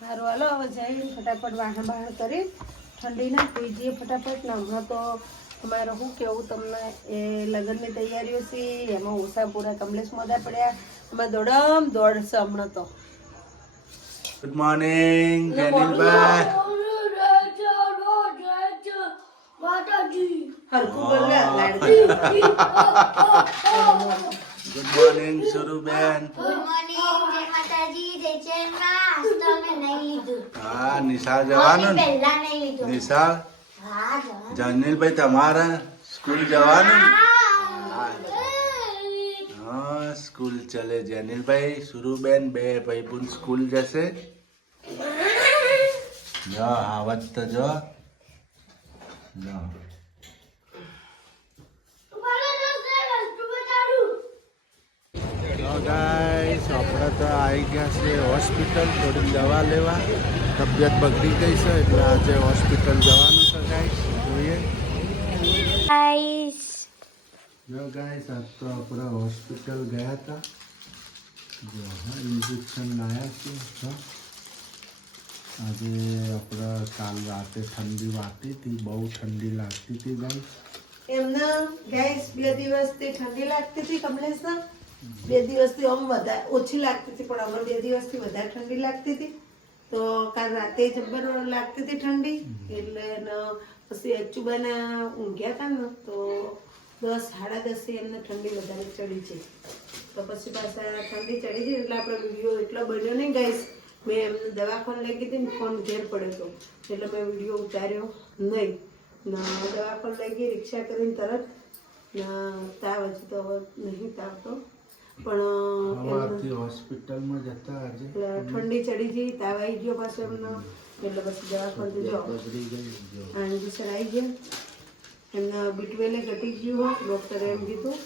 સારું હાલો હવે જઈ ફટાફટ વાહન બહાર કરી ઠંડીના પી જઈએ ફટાફટ ના હમણાં તો અમારે શું કેવું તમને એ લગ્નની તૈયારીઓ છે એમાં ઓછા પૂરા કમલેશ મોદા પડ્યા. અમે દોડમ દોડશે હમણાં તો. Good morning. Good morning Suruben good morning Mataji નહીં લીધું. હા નિશાળ જવાનું ને? પહેલા નહીં લીધું. નિશાળ? હા જવાનું. જનિલભાઈ તમારે સ્કૂલ જવાનું? હા. સ્કૂલ ચલે. જનિલભાઈ સુરુબેન બે ભાઈ બુન સ્કૂલ જશે. જો આવત તો જો. જો તો ગાઈસ આપણે તો આવી ગયા છે હોસ્પિટલ થોડી દવા લેવા. તબિયત બગડી ગઈ છે એટલે આજે હોસ્પિટલ જવાનું છે ગાઈસ જોઈએ. ગાઈસ જો ગાઈસ આજ તો આપણે હોસ્પિટલ ગયા હતા. જો હા ઇન્જેક્શન લાયા છે. આજે આપણે કાલ રાતે ઠંડી વાતી હતી બહુ ઠંડી લાગતી હતી ગાઈસ એમને ગાઈસ બે દિવસથી ઠંડી લાગતી હતી કમલેશના. બે દિવસથી આમ વધારે ઓછી લાગતી હતી, પણ અમારે બે દિવસથી વધારે ઠંડી લાગતી હતી. તો કાલ રાતે જબ્બર લાગતી હતી ઠંડી, એટલે પછી અચુબાના ઊંઘ્યા હતા ને, તો દસ, સાડા દસે એમને ઠંડી વધારે ચડી છે. તો પછી પાછા ઠંડી ચડી છે, એટલે આપણે વીડિયો એટલો બન્યો નહીં ગઈશ મેં એમને દવાખાને લઈ ગઈ ને, ફોન ઘેર પડ્યો હતો. એટલે મેં વીડિયો ઉતાર્યો નહીં. દવાખાને લઈ ગઈ, રિક્ષા કરીને તરત તાવ હજી તો નહીં તાવ તો પણ હોસ્પિટલમાં જતા આજે. ઠંડી ચડી ગઈ તાવ આવી ગયો પાછો એમનો. એટલે પછી દવાખાને જો. આ ઇન્જેક્શન આવી ગયા. એમના બીટવેલે ઘટી ગયું ડૉક્ટરે એમ કીધું.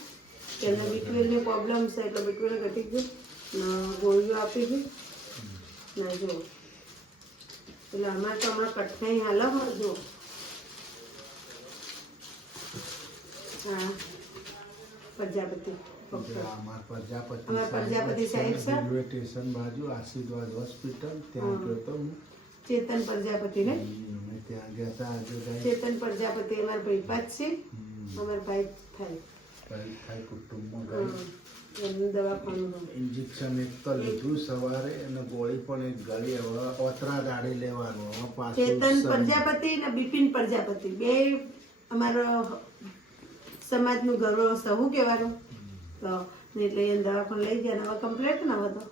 કે એમને બીટવેલની પ્રોબ્લેમ છે એટલે બીટવેલ ઘટી ગયું. ગોળીઓ આપી ગઈ. ના જો એટલે અમારે તો હમણાં કઠણાઈ હાલ જો. હા પ્રજાપતિ. અમાર પ્રજાપતિ પ્રજાપતિ સાહેબ. રેલવે સ્ટેશન બાજુ આશીર્વાદ હોસ્પિટલ ત્યાં ગયો તો હું. ચેતન પ્રજાપતિ ને અમે ત્યાં ગયા હતા આજે ચેતન પ્રજાપતિ અમારા ભાઈ પાંચ છે. અમારા ભાઈ થાય. ભાઈ થાય કુટુંબમાં. ગઈ. એમનું દવાખાનું ઇન્જેક્શન એક તો લીધું સવારે અને ગોળી પણ એક ગળી. હવે ઓતરા દાડી લેવાનું હવે પાછું ચેતન પ્રજાપતિ ને બિપિન પ્રજાપતિ. બે અમારો સમાજનું ગૌરવ સહુ કહેવાનું? તો એટલે એને દવાખાને લઈ ગયા હવે કમ્પ્લેટ ને હતો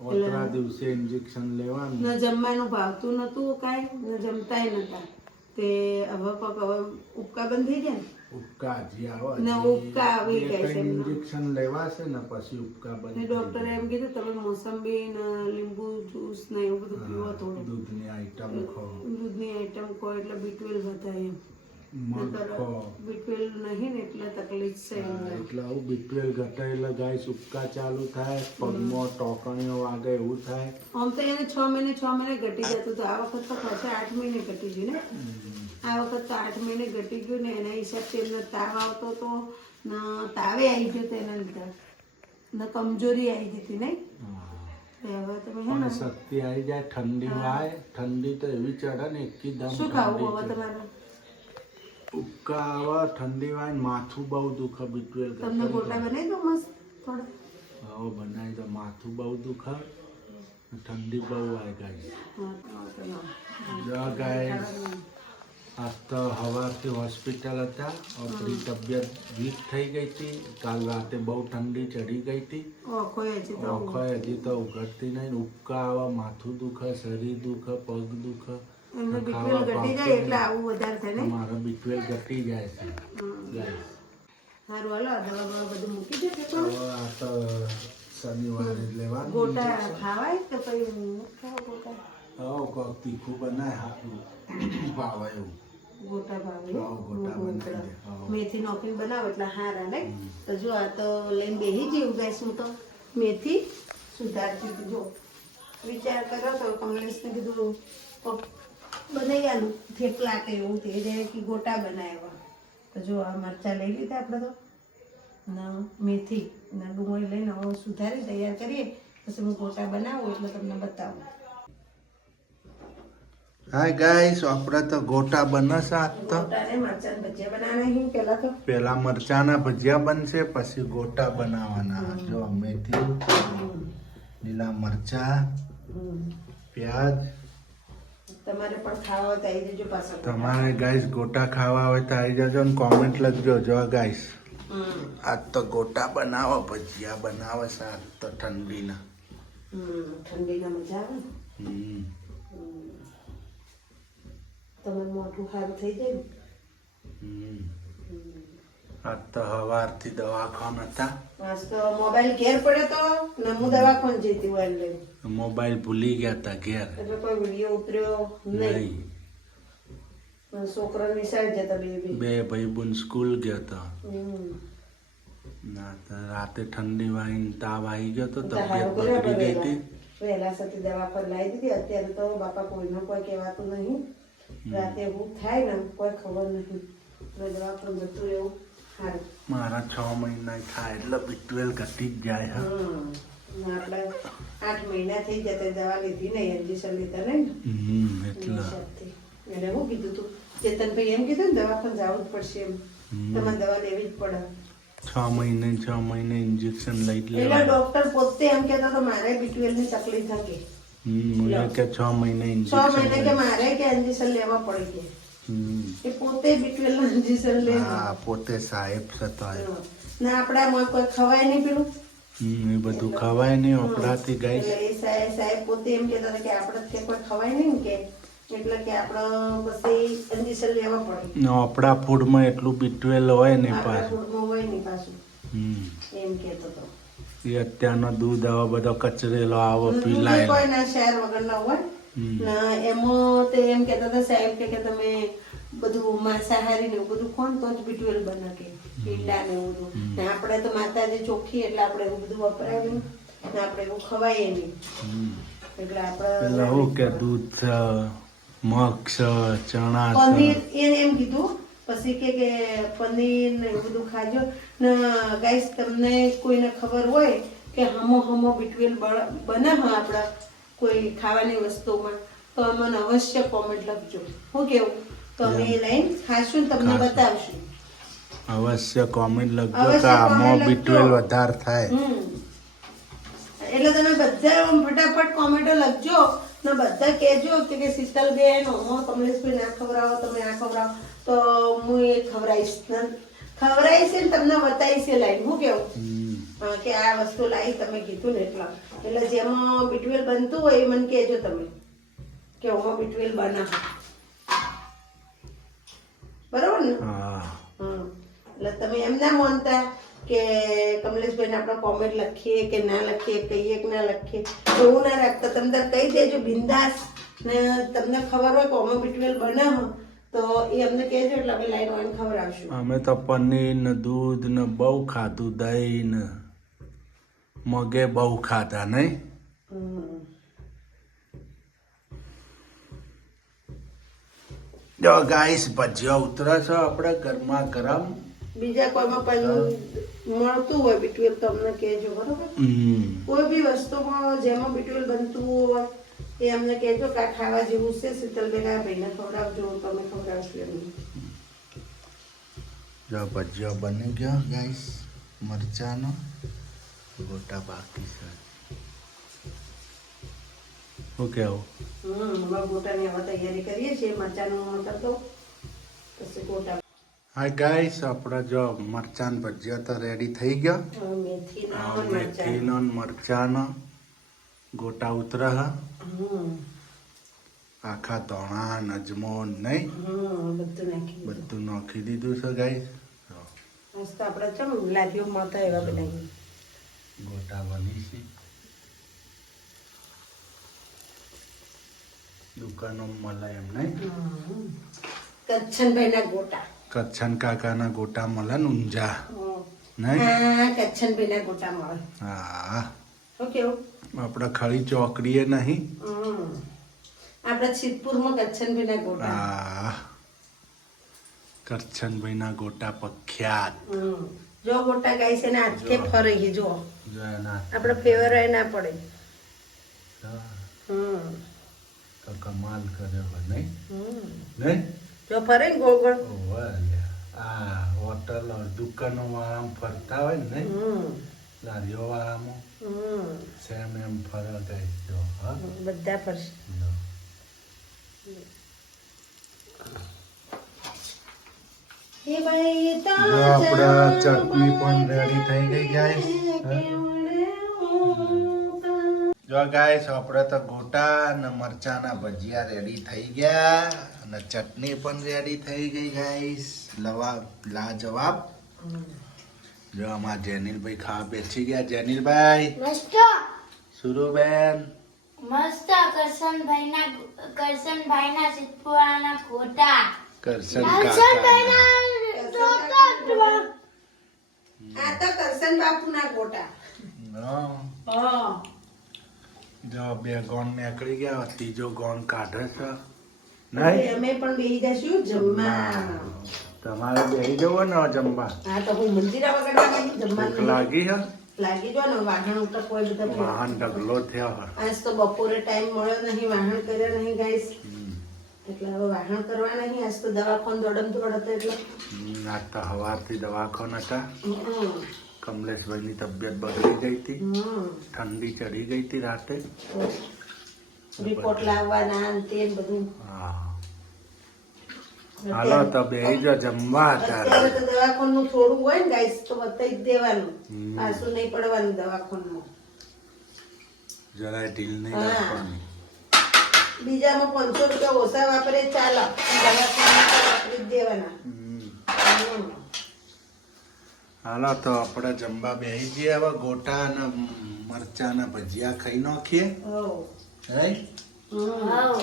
ઓતરા દિવસે ઇન્જેક્શન લેવાનું. ન જમવાનું ભાવતું નતું કાંઈ ન જમતાય નતા. તે હવે પગ હવે ઉપકા બંધ થઈ ગયા ઉપકા જી આવે ને ઉપકા આવી બે છે ઇન્જેક્શન લેવાશે ને પછી ઉપકા બંધ ડોક્ટરે એમ કીધું તમે મોસંબી ને લીંબુ જ્યુસ ને એવું બધું પીવો થોડું દૂધની આઈટમ ખો. દૂધની આઈટમ ખો એટલે બીટવેલ હતા એમ. બીટવેલ નહીં ને એટલે તકલીફ છે એટલે આવું બીટવેલ ઘટાય એટલે ગાય ચાલુ થાય પગમાં ટોકણીઓ વાગે એવું થાય. આમ તો એને છ મહિને છ મહિને ઘટી જતું હતું આ વખત તો પાછા આઠ મહિને ઘટી ગયું ને? આ વખત તો આઠ મહિને ઘટી ગયું ને એના હિસાબથી એમને તાવ આવતો હતો ને તાવે આવી ગયો તો એના લીધે. ને કમજોરી આવી ગઈ હતી નહીં? હવે તમે હે ને શક્તિ આવી જાય ઠંડી આવે ઠંડી તો એવી ચડે ને એકદમ શું ખાવું હવે તમારે? ઉપકા આવે ઠંડી વાય માથું બહુ દુખે બીટવેલ તમને ગોટા બનાવી દો મસ્ત થોડા. હવે બનાવી દો માથું બહુ દુખે ઠંડી બહુ આવે ગાય ગાય આજ તો સવારથી હોસ્પિટલ હતા આપણી તબિયત વીક થઈ ગઈ હતી. કાલ રાતે બહુ ઠંડી ચડી ગઈ હતી. ઓખો હજી તો ઉઘડતી નહીં. ઉપકા આવે માથું દુખે શરીર દુખે પગ દુખે. એમને બીટવેલ ઘટી જાય એટલે આવું વધારે થાય ને મારો બીટવેલ ઘટી જાય છે ગાય સારું હાલો આ દવા બવા બધું મૂકી દે પેપર હવે આ તો શનિવારે જ લેવાનું ગોટા ખાવાય તો પછી ખાવા ગોટા હવે કોક તીખું બનાય સારું ભાવે એવું ગોટા ભાવે હા, ગોટા બનાવી દે, હા. મેથી નોખીને બનાવો એટલે હારા ને તો જો આ તો લઈને બેહી જેવું ગઈશ હું તો મેથી સુધારતી હતી જો વિચાર કર્યો તો કમલેશને કીધું કોક બનાવી આલું થેપલા કે એવું તે જાય કે ગોટા બનાવ્યા. તો જો આ મરચાં લઈ લીધા આપણે તો. ને મેથી ને ડુંગળી લઈને હવે સુધારી તૈયાર કરીએ. પછી હું ગોટા બનાવું એટલે તમને બતાવું. હાય ગાઈસ આપણે તો ગોટા બનશે આજ તો. ભજીયા પેલા મરચાના ભજીયા બનશે પછી ગોટા બનાવવાના જો મેથી લીલા મરચા પ્યાજ તમારે પણ ખાવા હોય તો આવી જજો પાછા તમારે ગાઈસ ગોટા ખાવા હોય તો આવી જજો ને કોમેન્ટ લખજો. જો ગાઈસ. આજ તો ગોટા બનાવો ભજીયા બનાવે છે આજ તો ઠંડીના. ઠંડીના મજા આવે તમારું મોઢું સારું થઈ જાય. આજ તો હવારથી દવાખાન હતા. આજ તો મોબાઈલ ઘેર પડ્યો તો ને હું દવાખાન જઈતી એટલે. મોબાઈલ ભૂલી ગયા હતા ઘેર. એટલે કોઈ વીડિયો ઉતર્યો નહીં. છોકરા નિશાળ જતા બે બી. ભાઈ સ્કૂલ ગયો હતા ના તો રાતે ઠંડી વાઈને તાવ આવી ગયો તો પહેલા તબિયત બગડી ગઈ હતી. વહેલા સાથે દવા પર લાવી દીધી. અત્યારે તો બાપા કોઈનો કોઈ કહેવાતું નહીં. રાતે એવું થાય ને કોઈ ખબર નહીં. એટલે દવા પર જતું સારું મારા છ મહિના થાય એટલે બી ઘટી જ જાય હા. આપણે આઠ મહિના થઈ જતા દવા લીધી નહીં ઇન્જેક્શન લીધા નહીં ને. હમ એટલે. નિશાળથી. એને હું કીધું તું ચેતનભાઈ એમ કીધું ને દવા પર જવું જ પડશે એમ. તમારે દવા લેવી જ પડે. છ મહિને છ મહિને ઇન્જેક્શન લઈ એટલે ડોક્ટર પોતે એમ કહેતા તો મારે બીટવેલની તકલીફ હતી કે છ મહિને છ મહિને કે મારે કે ઇન્જેક્શન લેવા પડે કે એ પોતે બીટવેલ ઇન્જેક્શન લે. હા પોતે સાહેબ થતો ના આપણામાં કોઈ ખવાય નહીં પેલું. હમ એ બધું ખવાય નહીં આપણાથી ગાય એ સાહેબ સાહેબ પોતે એમ કહેતા હતા કે આપણે કે કોઈ ખવાય નહીં કે. એટલે કે આપણે પછી ઇન્જેક્શન લેવા પડે. આપણા ફૂડમાં એટલું બીટવેલ હોય ને પાછું. ફૂડમાં હોય નહીં પાછું. હમ. એમ કહેતો હતો. એ અત્યારનો દૂધ આવો બધો કચરેલો આવો પીલાય કોઈ ના શહેર હોય. હમ. ના એમાં તે એમ કહેતા હતા સાહેબ કે કે તમે બધું માંસાહારી ને બધું કોણ તો જ બીટવેલ બને કે ઈંડા ને એવું બધું. ને આપણે તો માતાજી ચોખ્ખી એટલે આપણે એવું બધું વપરાય ને આપણે એવું ખવાય નહીં. એટલે આપણે કે દૂધ મક્ષ ચણા પનીર એને એમ કીધું. પછી કે કે પનીર ને એવું બધું ખાજો. ને ગાઈસ તમને કોઈને ખબર હોય કે હમો હમો બિટવેલ બને હા આપણા કોઈ ખાવાની વસ્તુમાં તો મને અવશ્ય કોમેન્ટ લખજો. હું કેવું? તો અમે લઈને ખાશું તમને બતાવશું. અવશ્ય કોમેન્ટ લખજો કે આમાં comment વધાર થાય. એટલે તમે બધા ફટાફટ કોમેન્ટો લખજો ને બધા કહેજો કે કે શીતલબેન હમો કમલેશભાઈ ના ખવડાવો તમે આ ખવડાવો. તો હું એ ખવડાવીશ ખવડાવીશ ને તમને બતાવીશ એ લાઈન હું કેવું? કે આ વસ્તુ લાવી તમે કીધું ને એટલા. એટલે જેમાં બીટવેલ બનતું હોય એ મને કહેજો તમે. કે હું બીટવેલ બનાવ. બરોબર ને? હા. એટલે તમે એમ ના માનતા કે કમલેશભાઈને આપણે કોમેન્ટ લખીએ કે ના લખીએ કહીએ કે ના લખીએ. એવું ના રાખતા. તમે તાર કહી દેજો બિંદાસ. ને તમને ખબર હોય કે અમે બીટવેલ બને તો એ અમને કહેજો એટલે અમે લાઈન વાઈન આવશું અમે તો પનીર ને દૂધ ને બહુ ખાધું દહીં. ને મગે બહુ ખાધા નહીં હમ. જો ગાઈસ ભજીયા ઉતરે છે આપણે ગરમા ગરમ બીજા કોઈમાં પણ મળતું હોય બીટવેલ તો અમને કહેજો બરોબર હમ. કોઈ બી વસ્તુમાં જેમાં બીટવેલ બનતું હોય એ અમને કહેજો કે આ ખાવા જેવું છે શીતલબેન આ ભાઈને ખવડાવજો તમે ખવડાવશો એમને જો ભજીયો બની ગયો ગાઈસ મરચાનો ગોટા બાકી છે. શું કેવું? હમ હવે ગોટાની હવે તૈયારી કરીએ છીએ મરચાંનું કરતો પછી ગોટા. હા ગાઈસ આપણે જો મરચાન ભજીયા તો રેડી થઈ ગયા. મેથીના મરચાનો ગોટા ઉતરા હ આખા ધોણા નજમો અજમો નહીં બધું નાખી દીધું. છે ગાઈસ મસ્ત આપણે ચમ લારીઓ મળતા એવા બનાવીએ. ગોટા બની છે દુકાનો મળે એમ નહીં. કચ્છનભાઈના ગોટા. કચ્છન કાકાના ગોટા મળે ને ઊંઝા નહીં? કચ્છનભાઈના ગોટા મળે. હા. કેવું? આપણે ખળી ચોકડીએ નહીં? આપણે સિદ્ધપુરમાં કચ્છનભાઈના ગોટા. હા. કરછનભાઈના ગોટા પ્રખ્યાત હમ. જો ગોટા ગાય છે ને હાથે ફરે છે જો આપણે ફેવર ના પડે. હમ. કમાલ કર્યો હોય નહીં. નહીં? જો ફરે ને ગોળ ગોળ. આ હોટલ દુકાનો આમ ફરતા હોય ને. લારીઓ વાળામાં. હમ. સેમ એમ ફરવા ગઈ જો બધા ફરશે જો. હે ભાઈ તો જો આપણા ચટણી પણ રેડી થઈ ગઈ ગાઈસ જો ગાઈસ આપણે તો ગોટા અને મરચાના ભજીયા રેડી થઈ ગયા અને ચટણી પણ રેડી થઈ ગઈ ગાઈસ લવા લાજવાબ. જો આમાં જેનિલભાઈ ખાવા બેસી ગયા. જેનિલભાઈ મસ્ત. સુરુબેન મસ્ત કરશનભાઈના કરશનભાઈના સિદ્ધપુરાના ગોટા. કરશન કાકા આ કરશન બાપુના ગોટા. હા. જો બે ગોણ નીકળી ગયા ત્રીજો ગોણ કાઢે છે. નહીં? અમે પણ બેહી જશું જમવા. તમારે બેહી જવો ને જમવા? હા તો હું મંદિરા વગર જમવા લાગી હે લાગી જો ને વાહણ ઉપર કોઈ બધા વાહન ઢગલો થયો આજ તો બપોરે ટાઈમ મળ્યો નહીં વાહણ કર્યા નહીં ગાઈસ. એટલે હવે વાહણ કરવા નહીં આજ તો દવાખાન દોડમ દોડ હતો એટલે ના તો હવારથી દવાખાના હતા. કમલેશભાઈની તબિયત બગડી ગઈ હતી ઠંડી ચડી ગઈ હતી રાતે રિપોર્ટ લાવવાના તે બધું. હા. હાલો તો બે જ જમવા હતા. તો દવાખાનું થોડું હોય ને ગાઈસ તો બતાવી જ દેવાનું. પાછું નહીં પડવાનું દવાખાનું. જરાય ઢીલ નહીં રાખવાની. બીજામાં પાંચસો રૂપિયા ઓછા વાપરે ચાલો દવાખાના વાપરી દેવાના. હાલો તો આપણે જમવા બેસી જઈએ હવે. ગોટા અને મરચાના ભજીયા ખાઈ નાખીએ. Right hmm. હવ.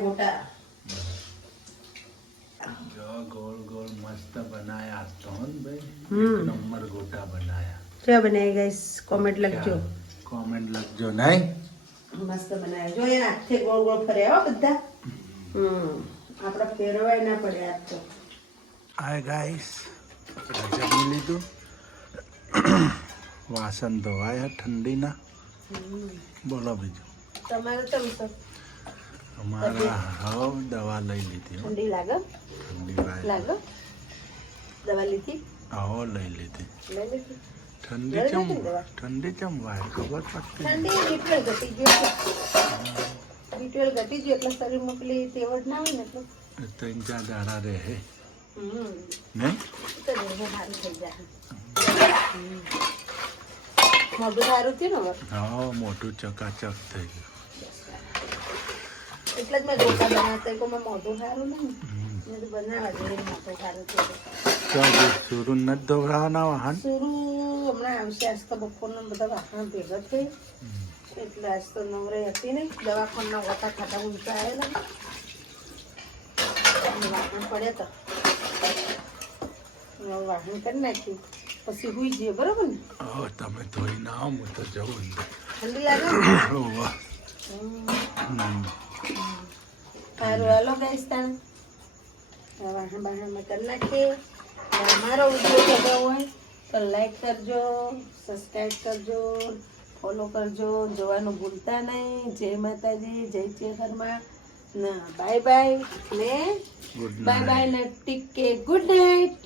ગોટા. જો ગોળ ગોળ મસ્ત બનાયા. તો ભાઈ એક નંબર ગોટા બનાયા. કેવા બનાવી ગાઈસ કોમેન્ટ લખજો. કોમેન્ટ લખજો નહીં? મસ્ત બનાવ્યા જો એ હાથે ગોળ ગોળ ફર્યા હો બધા. હમ. આપણે ફેરવાય ના પડે આજ તો. હાય ગાઈસ જમી લીધું વાસણ ધોવાયા ઠંડીના બોલો બીજું કેમ અમારા હવ દવા લઈ લીધી ઠંડી લાગે ઠંડી લાગે દવા લીધી આવો લઈ લીધી ઠંડી દવા? ઠંડી કેમ વાય ખબર પડતી ઠંડી બીટવેલ ઘટી ગયો બીટવેલ ઘટી ગયો એટલે શરીરમાં પેલી તેવડ ના હોય ને એટલે ત્રણ ચાર દાડા રહે. નહીં સારું. સારું હા મોટું ચકાચક થઈ ગયું એટલે જ મેં ગોટા બનાવતા કે મેં મોઢું સારું નહીં બનાવવા જોઈએ મોઢું સારું થયું સુરુ દોડાવવાના વાહન શરૂ હમણાં આવશે આજ તો બપોરના બધા વાસણ ભેગા થઈ એટલે આજ તો નવરે હતી ને દવાખાના ગોટા ખાતા ઊંચા આવેલા અને પડ્યા તો વાસણ કરી નાખ્યું પછી હુઈ જઈએ બરોબર ને? ઓ તમે ધોઈ ના આવો હું તો જવું ઠંડી લાગે હમ. હમ. સારું હાલો ગાઈસ તાણે. હવે વાહણ કરી નાખીએ. મારો વીડિયો ગમ્યો હોય તો લાઈક કરજો સબસ્ક્રાઈબ કરજો ફોલો કરજો જોવાનું ભૂલતા નહીં. જય માતાજી જય ચેહરમાં ના બાય બાય ને બાય બાય ને ટીક. કે ગુડ નાઇટ